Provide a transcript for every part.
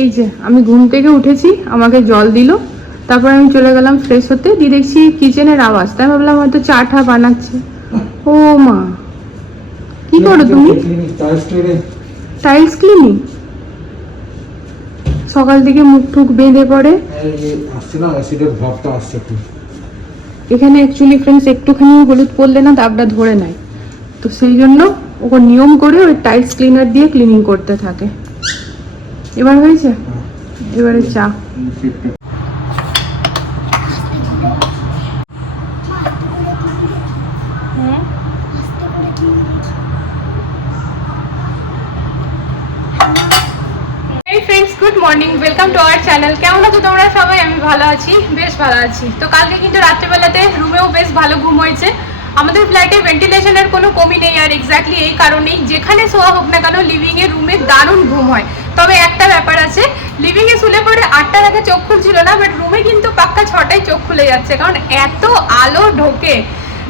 এই যে আমি ঘুম থেকে উঠেছি আমাকে জল দিল। তারপর আমি চলে গেলাম ফ্রেশ হতে। দিয়ে দেখছি কিচেনের আওয়াজ। তাই ভাবলাম হয়তো চা ঠা বানাচ্ছে। ও মা কি করো তুমি? টাইলস ক্লিনিং সকাল থেকে মুখ টুক বেঁধে পড়ে। এখানে অ্যাকচুয়ালি ফ্রেন্ডস একটুখানি হলুদ পড়লে না দাবটা ধরে নেয়। তো সেই জন্য ওকে নিয়ম করে ওই টাইলস ক্লিনার দিয়ে ক্লিনিং করতে থাকে। এবার হয়েছে? এবারে চা। মর্নিং চ্যানেল কেমন তোমরা সবাই? আমি ভালো আছি, বেশ ভালো আছি। তো কালকে কিন্তু রাত্রেবেলাতে রুমেও বেশ ভালো ঘুম হয়েছে। আমাদের কোনো কমি নেই আর এক্স্যাক্টলি এই কারণেই যেখানে শোয়া হোক না কেন লিভিং এ রুমে দারুণ ঘুম হয়। তবে একটা ব্যাপার আছে লিভিং এ শুলে পরে আটটার আগে চোখ খুলছিল না বাট রুমে কিন্তু পাক্কা ছটায় চোখ খুলে যাচ্ছে, কারণ এত আলো ঢোকে।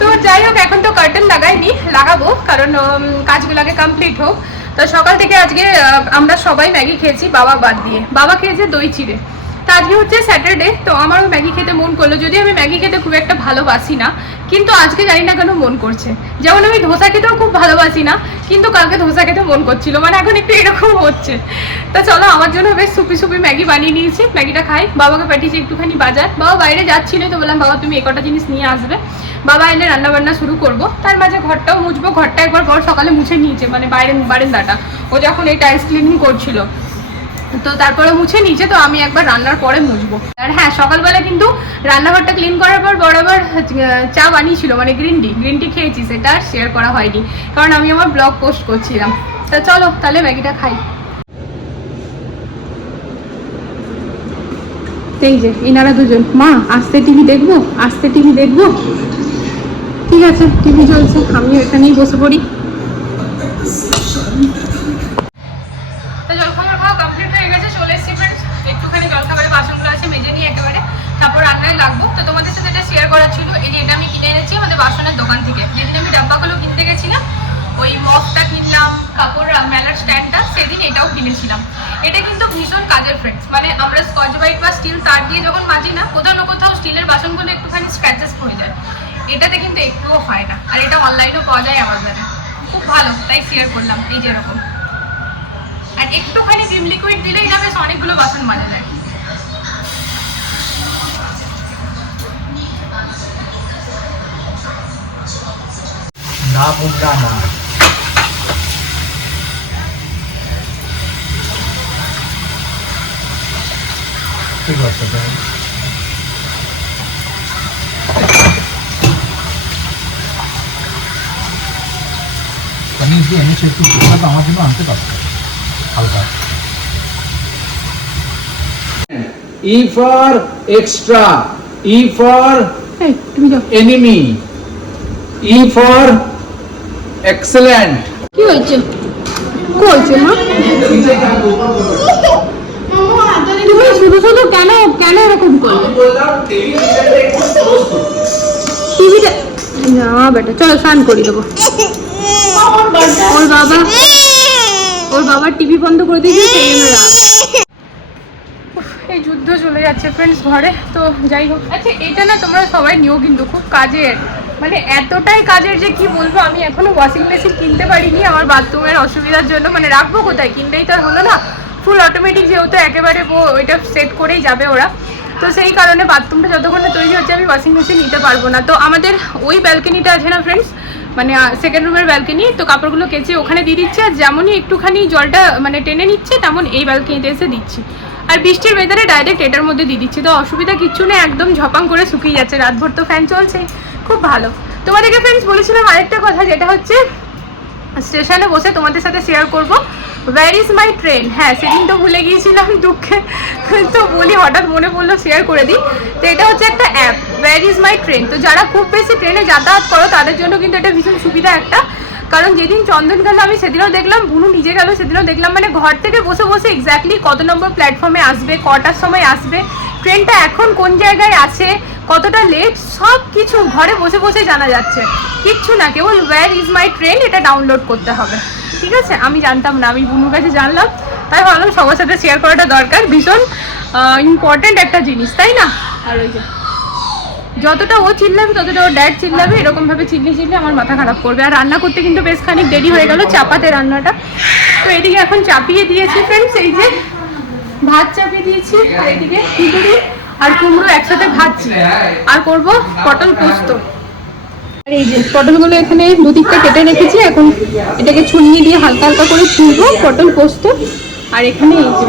তো যাই হোক, এখন তো কার্টেন লাগাইনি, লাগাবো, কারণ কাজগুলো আগে কমপ্লিট হোক। তো সকাল থেকে আজকে আমরা সবাই ম্যাগি খেয়েছি, বাবা বাদ দিয়ে। বাবা খেয়েছে দই চিড়ে। তো আজকে হচ্ছে স্যাটারডে তো আমারও ম্যাগি খেতে মন করল। যদি আমি ম্যাগি খেতে খুব একটা ভালোবাসি না, কিন্তু আজকে জানি না কেন মন করছে। যেমন আমি ধোসা খেতেও খুব ভালোবাসি না, কিন্তু কালকে ধোসা খেতে মন করছিল মানে এখন একটু এরকম হচ্ছে। তা চলো, আমার জন্য বেশ সুপি সুপি ম্যাগি বানিয়ে নিয়েছি, ম্যাগিটা খাই। বাবাকে পাঠিয়েছি একটুখানি বাজার। বাবা বাইরে যাচ্ছিল, তো বললাম, বাবা, তুমি এ কটা জিনিস নিয়ে আসবে। বাবা এলে রান্নাবান্না শুরু করব। তার মাঝে ঘরটাও মুছবো, ঘরটা একবার বর সকালে মুছে নিয়েছে মানে বাইরে বারেন্দাটা। ও যখন এই টাইলস ক্লিনিং করছিল তো তারপরে মুছে নিয়েছে তো আমি একবার রান্নার পরে মুছবো। আর হ্যাঁ সকালবেলা কিন্তু রান্নাঘরটা ক্লিন করার পর বরাবর চা বানিয়েছিল মানে গ্রিন টি গ্রিন টি খেয়েছি, সেটা আর শেয়ার করা হয়নি। কারণ আমি আমার ব্লগ পোস্ট করছিলাম। তা চলো, তাহলে ম্যাগিটা খাই। এই যে এনারা দুজন। মা, আস্তে টিভি দেখব? আস্তে টিভি দেখব? ঠিক আছে টিভি চলছে আমি এখানেই বসে পড়ি। বাসনের দোকান থেকে। যেদিন আমি ডাব্বাগুলো কিনতে গেছিলাম, ওই মগটা কিনলাম, কাপড়, মেলার স্ট্যান্ডটা, সেদিন এটাও কিনেছিলাম। এটা কিন্তু ভীষণ কাজের ফ্রেন্ডস মানে আমরা স্কচ বাইট বা স্টিল তার দিয়ে যখন মাজি না, কোথাও না কোথাও স্টিলের বাসনগুলো একটুখানি স্ক্র্যাচেস পড়ে যায়। এটাতে কিন্তু একটুও হয় না। আর এটা অনলাইনেও পাওয়া যায় আমার দ্বারা খুব ভালো, তাই শেয়ার করলাম, এই যেরকম আর একটুখানি ভিম লিকুইড দিলেই না বেশ অনেকগুলো বাসন মাজা যায়। না মুন্ডা না ঠিক আছে আমি যে এনেছি একটু পোশাক আমার জন্য আনতে পারতো হালকা E for extra E for এই তুমি যাও excellent. কি হয়েছে? কি হয়েছে মা? তুমি শুধু শুধু কেন কেন এরকম করলে? টিভিটা না বেটা চলো স্নান করি দেবো। ওর বাবা ওর বাবা টিভি বন্ধ করে দিয়েছে সেই জন্য রাগ। এই যুদ্ধ চলে যাচ্ছে ফ্রেন্ডস ঘরে। তো যাই হোক। আচ্ছা এটা না তোমরা সবাই নিও কিন্তু খুব কাজের। মানে এতটাই কাজের যে কি বলব, আমি এখনও ওয়াশিং মেশিন কিনতে পারিনি, আমার বাথরুমের অসুবিধার জন্য। মানে রাখব কোথায়? কিনলেই তো হলো না। ফুল অটোমেটিক যেহেতু একেবারে ওইটা সেট করেই যাবে ওরা। তো সেই কারণে বাথরুমটা যতক্ষণ তৈরি হচ্ছে, আমি ওয়াশিং মেশিন নিতে পারব না। তো আমাদের ওই ব্যালকনিটা আছে না ফ্রেন্ডস মানে সেকেন্ড রুমের ব্যালকনি তো কাপড়গুলো কেচে ওখানে দিয়ে দিচ্ছে, আর যেমনই একটুখানি জলটা মানে টেনে নিচ্ছে, তেমন এই ব্যালকনিতে এসে দিচ্ছি। আর বৃষ্টির ওয়েদারে ডাইরেক্ট এটার মধ্যে দিয়ে দিচ্ছি। তো অসুবিধা কিচ্ছু নেই, একদম ঝপাং করে শুকিয়ে যাচ্ছে। রাতভর তো ফ্যান চলছে খুব ভালো। তোমাদেরকে ফ্রেন্ডস বলেছিলাম আরেকটা কথা, যেটা হচ্ছে স্টেশনে বসে তোমাদের সাথে শেয়ার করব। ওয়্যার ইজ মাই ট্রেন হ্যাঁ সেদিন তো ভুলে গিয়েছিলাম দুঃখে। তো বলি, হঠাৎ মনে পড়ল শেয়ার করে দিই। তো এটা হচ্ছে একটা app where is my train তো যারা খুব বেশি ট্রেনে যাতায়াত করো, তাদের জন্য কিন্তু এটা ভীষণ সুবিধা একটা। কারণ যেদিন চন্দন গেল, আমি সেদিনও দেখলাম, বুনু নিজে গেল, সেদিনও দেখলাম। মানে ঘর থেকে বসে বসে এক্স্যাক্টলি কত নম্বর প্ল্যাটফর্মে আসবে, কটার সময় আসবে, ট্রেনটা এখন কোন জায়গায় আছে, কতটা লেট সব কিছু ঘরে বসে বসে জানা যাচ্ছে। কিচ্ছু না, কেবল ওয়্যার ইজ মাই ট্রেন এটা ডাউনলোড করতে হবে। ঠিক আছে? আমি জানতাম না, আমি বুনুর কাছে জানলাম। তাই ভাবলাম সবার সাথে শেয়ার করাটা দরকার। ভীষণ ইম্পর্ট্যান্ট একটা জিনিস, তাই না? আর ওই যে যতটা ও চিল্লাবে, ততটা ওর ড্যাড চিল্লাবে, এরকম ভাবে চিল্লি চিল্লি আমার মাথা খারাপ করবে। আর রান্না করতে কিন্তু বেশ খানিক দেরি হয়ে গেল চাপাতে রান্নাটা। তো এদিকে এখন চাপিয়ে দিয়েছি ফ্রেন্ডস এই যে ভাত চাপিয়ে দিয়েছি আর এদিকে খিচুড়ি আর কুমড়ো একসাথে ভাজছি। আর করব পটল পোস্ত। আর এই যে পটলগুলো এখানে দুদিকটা কেটে রেখেছি, এখন এটাকে ছুলনি দিয়ে হালকা হালকা করে ছুলবো পটল পোস্ত। আর এখানে এই যে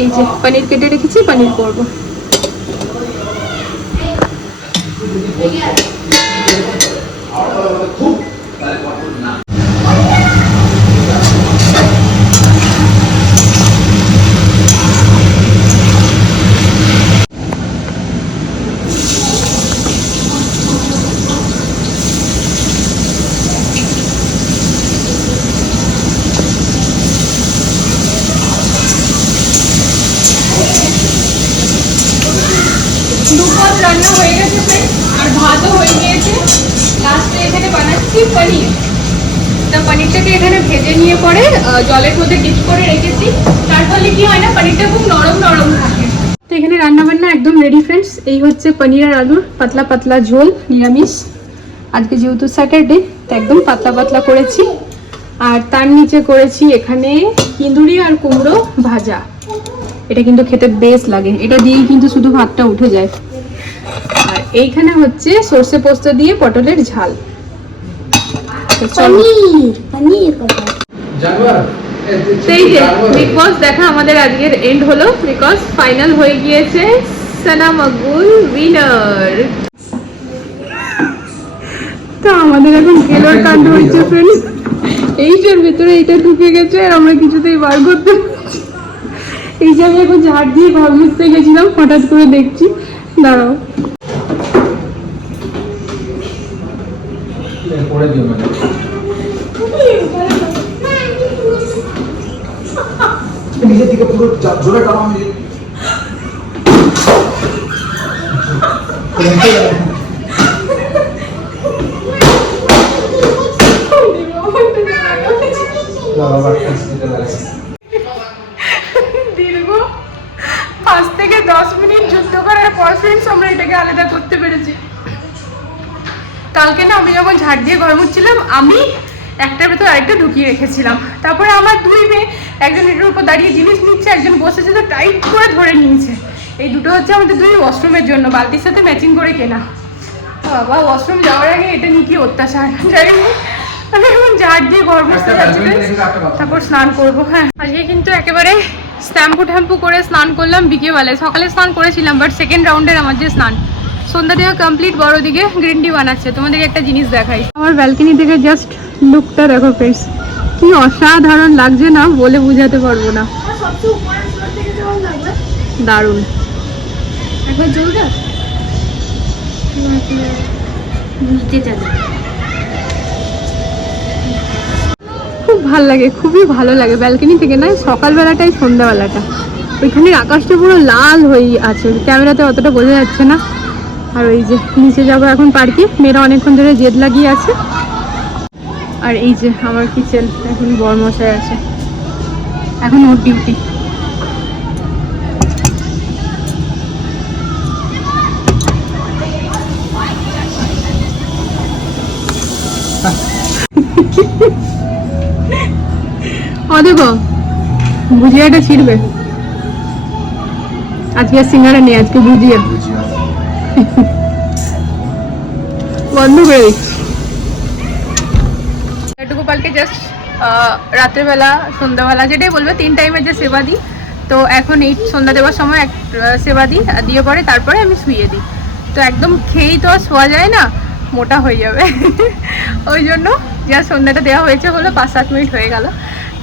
এই যে পনির কেটে রেখেছি পনির করব। দুপদ রান্না হয়ে গেছে আর ভাতও হয়ে গিয়েছে। লাস্টে এখানে বানাচ্ছি পনির। তা পনিরটাকে এখানে ভেজে নিয়ে পরে জলের মধ্যে ডিপ করে রেখেছি। তার ফলে কি হয় না, পনিরটা খুব নরম নরম থাকে। তো এখানে রান্না বান্না একদম রেডি ফ্রেন্ডস এই হচ্ছে পনির আর আলুর পাতলা পাতলা ঝোল, নিরামিষ। আজকে যেহেতু স্যাটারডে তো একদম পাতলা পাতলা করেছি। আর তার নিচে করেছি এখানে কিন্দুরি আর কুমড়ো ভাজা। এটা কিন্তু খেতে বেশ লাগে। এটা দিয়েই কিন্তু শুধু ভাতটা উঠে যায়। আর এইখানে হচ্ছে সর্ষে পোস্ত দিয়ে পটলের ঝাল। সেই যে দেখা আমাদের আজকের এন্ড হলো বিকজ ফাইনাল হয়ে গিয়েছে উইনার তো আমাদের এখন গেলোর কাণ্ড হয়েছে এইটার ভেতরে এটা ঢুকে গেছে আর আমরা কিছুতেই বার করতে এই যে আমি এখন ঝাড় দিয়ে ভাবতে গেছিলাম হঠাৎ করে দেখছি। দাঁড়াও। নিজের দিকে পুরো জোরে টানো আমি দীর্ঘ পাঁচ থেকে দশ মিনিট পর ফ্রেন্ডস আমরা এটাকে আলাদা করতে পেরেছি। কালকে না আমি যখন ঝাড় দিয়ে ঘর মুছছিলাম আমি একটার ভেতর আরেকটা ঢুকিয়ে রেখেছিলাম। তারপরে আমার দুই মেয়ে একজন এটার উপর দাঁড়িয়ে জিনিস নিচ্ছে একজন বসেছে তো টাইট করে ধরে নিয়েছে। এই দুটো হচ্ছে আমাদের দুই ওয়াশরুমের জন্য বালতির সাথে ম্যাচিং করে কেনা। বাবা ওয়াশরুম যাওয়ার আগে এটা নিয়ে কি অত্যাচার? যাই হোক, আমি এখন ঝাড় দিয়ে ঘর মুছতে যাচ্ছি। তারপর স্নান করব হ্যাঁ। আজকে কিন্তু একেবারে শ্যাম্পু ট্যাম্পু করে স্নান করলাম বিকেবেলায় সকালে স্নান করেছিলাম বাট সেকেন্ড রাউন্ডের আমার যে স্নান সন্ধ্যা দেওয়া কমপ্লিট বড় দিকে গ্রিন টি বানাচ্ছে। তোমাদেরকে একটা জিনিস দেখাই। আমার ব্যালকনি থেকে জাস্ট লুকটা দেখো ফ্রেন্ডস কি অসাধারণ লাগছে না বলে বুঝাতে পারব না। দারুণ। একবার বুঝতে জানি ভালো লাগে, খুবই ভালো লাগে। ব্যালকনি থেকে না, সকালবেলাটাই সন্ধ্যাবেলাটা। ওইখানের আকাশটা পুরো লাল হয়ে আছে, ক্যামেরাতে অতটা বোঝা যাচ্ছে না। আর ওই যে, নিচে যাব এখন পার্কে, মেয়েরা অনেকক্ষণ ধরে জেদ লাগিয়ে আছে। আর এই যে, আমার কিচেন, এখন বরমশাই আছে। এখন ওর ডিউটি। দেখো ভুজিয়াটা ছিড়বে। আজকে সিঙ্গারা নেই, আজকে ভুজিয়া। বন্ধ করে দিচ্ছি। জাস্ট রাত্রেবেলা, সন্ধ্যাবেলা, যেটাই বলবে, তিন টাইমের যে সেবা দিই, তো এখন এই সন্ধ্যা দেওয়ার সময় এক সেবা দিই দিয়ে পরে তারপরে আমি শুয়ে দিই। তো একদম খেয়েই তো আর শোয়া যায় না, মোটা হয়ে যাবে। ওই জন্য, যা সন্ধ্যাটা দেওয়া হয়েছে, হলো পাঁচ সাত মিনিট হয়ে গেল।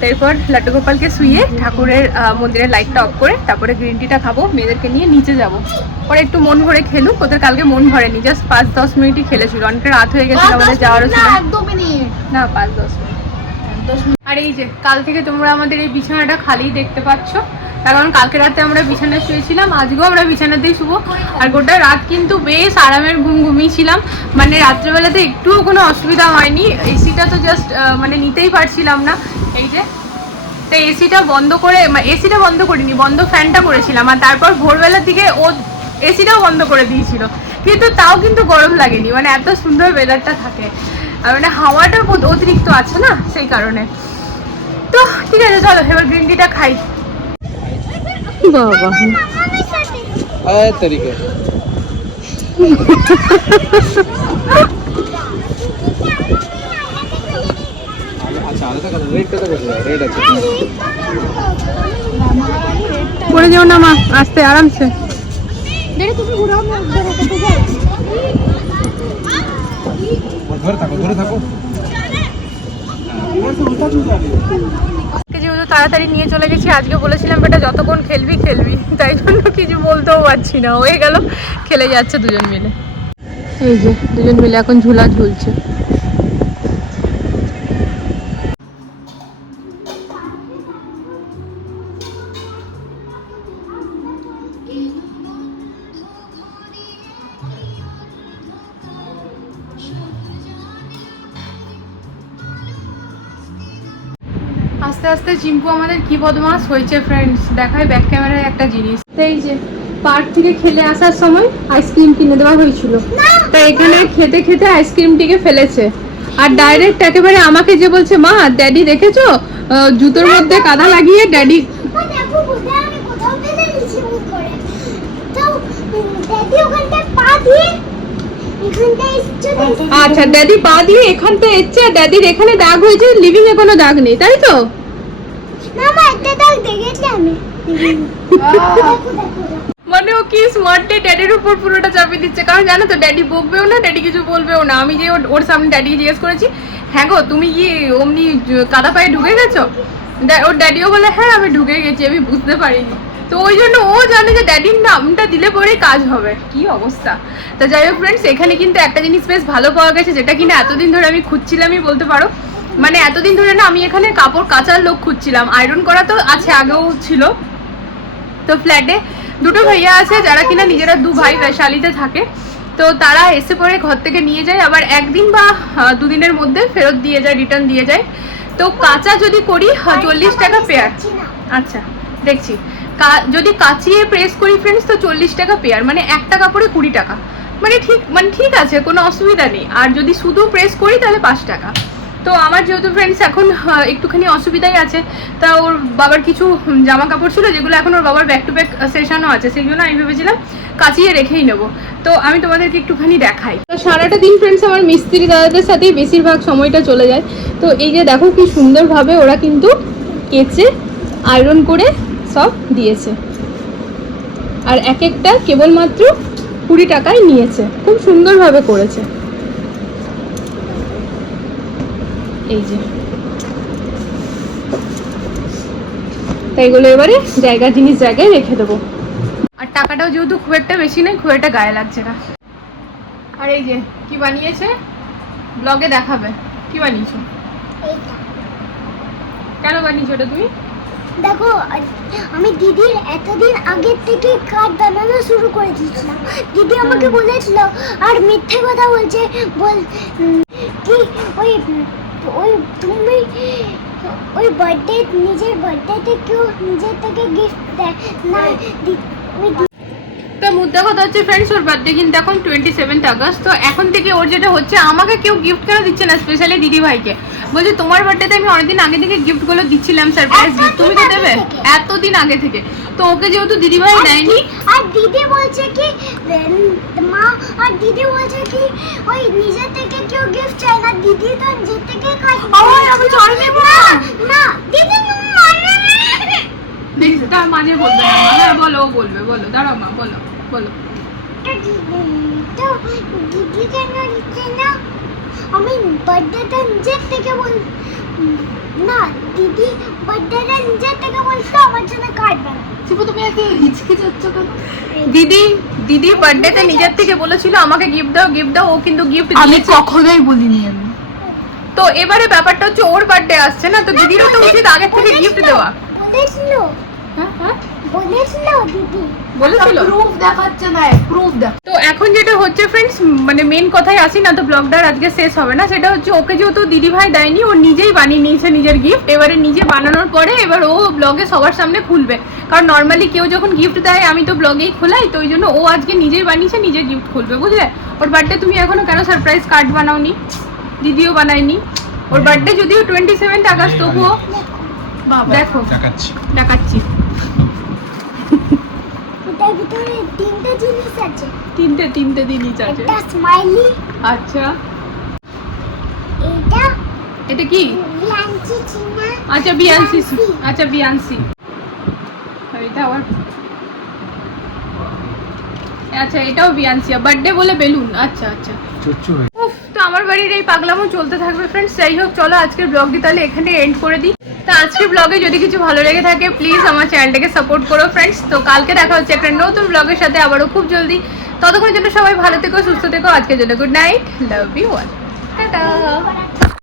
তারপর লাড্ডু গোপালকে শুয়ে ঠাকুরের আহ, মন্দিরের লাইটটা অফ করে তারপরে গ্রিন টিটা খাব মেয়েদেরকে নিয়ে নিচে যাব। পরে একটু মন ভরে খেলুক ওদের কালকে মন ভরেনি জাস্ট পাঁচ দশ মিনিটই খেলেছিল। অনেকটা রাত হয়ে গেছিল আমাদের যাওয়ারও ছিল না পাঁচ দশ মিনিট। দশ মিনিট আর এই যে, কাল থেকে তোমরা আমাদের এই বিছানাটা খালি দেখতে পাচ্ছ। কারণ কালকে রাতে আমরা বিছানায় শুয়েছিলাম, আজকেও আমরা বিছানাতেই শুবো। আর গোটা রাত কিন্তু বেশ আরামের ঘুম ঘুমিয়েছিলাম মানে রাত্রেবেলাতে একটুও কোনো অসুবিধা হয়নি। এসিটা তো জাস্ট মানে নিতেই পারছিলাম না। এই যে, তো এসিটা বন্ধ করে এসিটা বন্ধ করিনি, বন্ধ ফ্যানটা করেছিলাম। আর তারপর ভোরবেলার দিকে ও এসিটাও বন্ধ করে দিয়েছিল। কিন্তু তাও কিন্তু গরম লাগেনি। মানে এত সুন্দর ওয়েদারটা থাকে। আর মানে হাওয়াটা অতিরিক্ত আছে না, সেই কারণে। তো ঠিক আছে চলো এবার গ্রিন টিটা খাই। বাবা। আয় তরিকে। পড়ে যেও না মা আস্তে আরামসে। ধরে থাকো ধরে থাকো। যেহেতু তাড়াতাড়ি নিয়ে চলে গেছি, আজকে বলেছিলাম বেটা যতক্ষণ খেলবি খেলবি। তাই জন্য কিছু বলতেও পারছি না। হয়ে গেল, খেলে যাচ্ছে দুজন মিলে। এই যে, দুজন মিলে এখন ঝুলা ঝুলছে। আস্তে আস্তে চিম্পু আমাদের কি বদমাস হয়েছে ফ্রেন্ডস দেখায় ব্যাক ক্যামেরায় একটা জিনিস। এই যে পার্ক থেকে খেলে আসার সময় আইসক্রিম কিনে দেওয়া হয়েছিল। তো এখানে খেতে খেতে আইসক্রিমটিকে ফেলেছে। আর ডাইরেক্ট একেবারে আমাকে যে বলছে মা ড্যাডি দেখেছ? জুতোর মধ্যে কাদা লাগিয়ে ড্যাডি। আচ্ছা ড্যাডি পা দিয়ে এখানটা এসছে ড্যাডির এখানে দাগ হয়েছে লিভিং এ কোনো দাগ নেই তাই তো? মানে ও কি স্মার্টে ড্যাডির উপর পুরোটা চাপিয়ে দিচ্ছে। কারণ জানো তো ড্যাডি বকবেও না ড্যাডি কিছু বলবেও না। আমি যে ওর সামনে ড্যাডিকে জিজ্ঞেস করেছি হ্যাঁ গো, তুমি কি অমনি কাদা পায়ে ঢুকে গেছো? ওর ড্যাডিও বলে হ্যাঁ আমি ঢুকে গেছি, আমি বুঝতে পারিনি। তো ওই জন্য ও জানে যে ড্যাডির নামটা দিলে পরে কাজ হবে। কি অবস্থা? তো যাই হোক ফ্রেন্ডস এখানে কিন্তু একটা জিনিস বেশ ভালো পাওয়া গেছে, যেটা কিনা এতদিন ধরে আমি খুঁজছিলামই, বলতে পারো। মানে এতদিন ধরে না আমি এখানে কাপড় কাচার লোক খুঁজছিলাম। আয়রন করা তো আছে, আগেও ছিল। তো ফ্ল্যাটে দুটো ভাইয়া আছে যারা কিনা নিজেরা দু ভাই বৈশালীতে থাকে। তো তারা এসে পরে ঘর থেকে নিয়ে যায়, আবার একদিন বা দুদিনের মধ্যে ফেরত দিয়ে যায় রিটার্ন দিয়ে যায়। তো কাঁচা যদি করি চল্লিশ টাকা পেয়ার আচ্ছা দেখছি। যদি কাচিয়ে প্রেস করি ফ্রেন্ডস তো চল্লিশ টাকা পেয়ার মানে একটা কাপড়ে কুড়ি টাকা। মানে ঠিক মানে ঠিক আছে, কোনো অসুবিধা নেই। আর যদি শুধু প্রেস করি, তাহলে পাঁচ টাকা। তো আমার যেহেতু ফ্রেন্ডস এখন একটুখানি অসুবিধাই আছে, তা ওর বাবার কিছু জামা কাপড় ছিল, যেগুলো এখন ওর বাবার ব্যাক টু ব্যাক সেশনও আছে, সেই জন্য আমি ভেবেছিলাম কাচিয়ে রেখেই নেব। তো আমি তোমাদেরকে একটুখানি দেখাই। তো সারাটা দিন ফ্রেন্ডস আমার মিস্ত্রি দাদাদের সাথেই বেশিরভাগ সময়টা চলে যায়। তো এই যে দেখো কি সুন্দরভাবে ওরা কিন্তু কেচে আয়রন করে সব দিয়েছে। আর এক একটা কেবলমাত্র কুড়ি টাকায় নিয়েছে। খুব সুন্দরভাবে করেছে। এই যে। তাই এগুলো এবারে জায়গা জিনিস জায়গায় রেখে দেবো। আর টাকাটাও যেহেতু খুব একটা বেশি নেই খুব একটা গায়ে লাগছে না। আর এই যে কি বানিয়েছে? ব্লগে দেখাবে। কি বানিয়েছো? কেন বানিয়েছো ওটা তুমি? দেখো আমি দিদির এতদিন আগের থেকে কার্ড বানানো শুরু করে দিয়েছিলাম। দিদি আমাকে বলেছিল আর মিথ্যে কথা বলছে বল কি ওই ওই তুমি ওই বার্থডে নিজের বার্থডেতে কেউ নিজের থেকে গিফট দেয় না দি- ওই দি- তো মুদ্রা কথা হচ্ছে ফ্রেন্ডস ওর বার্থডে কিন্তু এখন টোয়েন্টি সেভেন্থ আগস্ট তো এখন থেকে ওর যেটা হচ্ছে আমাকে কেউ গিফট কেন দিচ্ছে না স্পেশালি দিদি ভাইকে বলছে তোমার বার্থডেতে আমি অনেকদিন আগে থেকে গিফটগুলো দিচ্ছিলাম সারপ্রাইজ গিফট তুমি তো দেবে এতদিন আগে থেকে তো ওকে যেহেতু দিদি ভাই দেয়নি আর দিদি বলছে কি মা আর দিদি বলছে কি ওই নিজে থেকে কেউ গিফট চায় না দিদি তো নিজে থেকে না। না দিদি। তার মাঝে বলবে না। হ্যাঁ বলো ও বলবে বলো দাঁড়াও মা বলো বলো। তো দিদি কেন দিচ্ছে না আমি বার্থডেটা নিজের থেকে বল না দিদি বার্থডেটা নিজের থেকে বলতো আমার জন্য কার্ড বানাও তুমি একে হিচকিচাচ্ছ কেন? দিদি দিদি বার্থডেতে নিজের থেকে বলেছিল আমাকে গিফট দাও গিফট দাও ও কিন্তু গিফট আমি কখনোই বলিনি আমি। তো এবারে ব্যাপারটা হচ্ছে ওর বার্থডে আসছে না তো দিদিরও তো উচিত আগের থেকে গিফট দেওয়া। বলেছিল। বলেছিল দিদি। বলেছিল? প্রুফ দেখাচ্ছে না প্রুফ দেখ। তো এখন যেটা হচ্ছে ফ্রেন্ডস মানে মেন কথায় আসি না তো ব্লগটা আজকে শেষ হবে না। সেটা হচ্ছে ওকে যেহেতু দিদি ভাই দেয়নি ও নিজেই বানিয়ে নিয়েছে নিজের গিফট এবারে নিজে বানানোর পরে এবার ও ব্লগে সবার সামনে খুলবে। কারণ নর্মালি কেউ যখন গিফট দেয় আমি তো ব্লগেই খোলাই তো ওই জন্য ও আজকে নিজেই বানিয়েছে নিজের গিফট খুলবে বুঝলে? ওর বার্থডে তুমি এখনও কেন সারপ্রাইজ কার্ড বানাওনি? দিদিও বানায়নি। ওর বার্থডে যদিও টোয়েন্টি সেভেন্থ আগস্ট তবুও বাবা দেখো দেখাচ্ছি। দেখাচ্ছি। ভিতরে তিনটে জিনিস আছে। তিনটে তিনটে জিনিস আছে? একটা স্মাইলি আচ্ছা। এটা এটা কি? লাঞ্চি চিনা আচ্ছা বিয়ান্সি বিয়ান্সি। আচ্ছা বিয়ান্সি। আর এটা আবার আচ্ছা এটাও বিয়ান্সি বার্থডে বলে বেলুন। আচ্ছা আচ্ছা। চচ্চু উফ, তো আমার বাড়ির এই পাগলামো চলতে থাকবে ফ্রেন্ডস যাই হোক চলো আজকের ব্লগটি তাহলে এখানে এন্ড করে দিই। আজকের ব্লগে যদি কিছু ভালো লেগে থাকে প্লিজ আমার চ্যানেলটাকে সাপোর্ট করো ফ্রেন্ডস তো কালকে দেখা হচ্ছে একটা নতুন ব্লগের সাথে, আবারও খুব জলদি। ততক্ষণের জন্য সবাই ভালো থেকো, সুস্থ থেকো। আজকের জন্য good night love you all tata